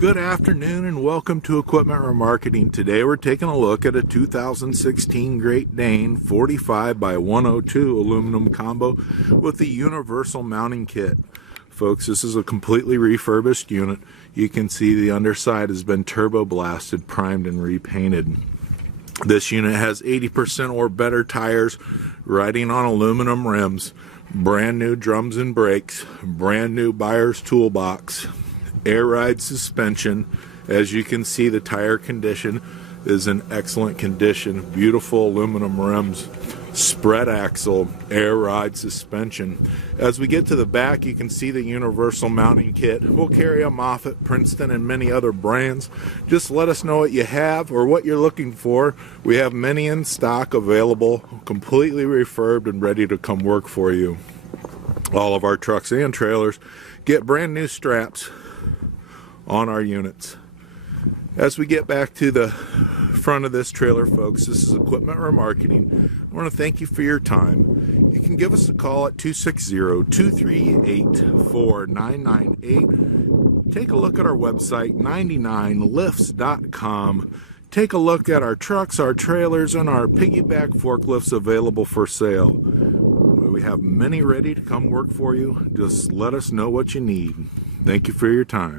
Good afternoon and welcome to Equipment Remarketing. Today we're taking a look at a 2016 Great Dane 45 by 102 aluminum combo with the Universal Mounting kit. Folks, this is a completely refurbished unit. You can see the underside has been turbo blasted, primed, and repainted. This unit has 80% or better tires, riding on aluminum rims, brand new drums and brakes, brand new buyer's toolbox, air ride suspension. As you can see, the tire condition is in excellent condition. Beautiful aluminum rims, spread axle, air ride suspension. As we get to the back, you can see the Universal Mounting kit. We'll carry a Moffett, Princeton, and many other brands. Just let us know what you have or what you're looking for. We have many in stock available, completely refurbed and ready to come work for you. All of our trucks and trailers get brand new straps on our units. As we get back to the front of this trailer, folks, this is Equipment Remarketing. I want to thank you for your time. You can give us a call at 260-238-4998. Take a look at our website, 99lifts.com. Take a look at our trucks, our trailers, and our piggyback forklifts available for sale. We have many ready to come work for you. Just let us know what you need. Thank you for your time.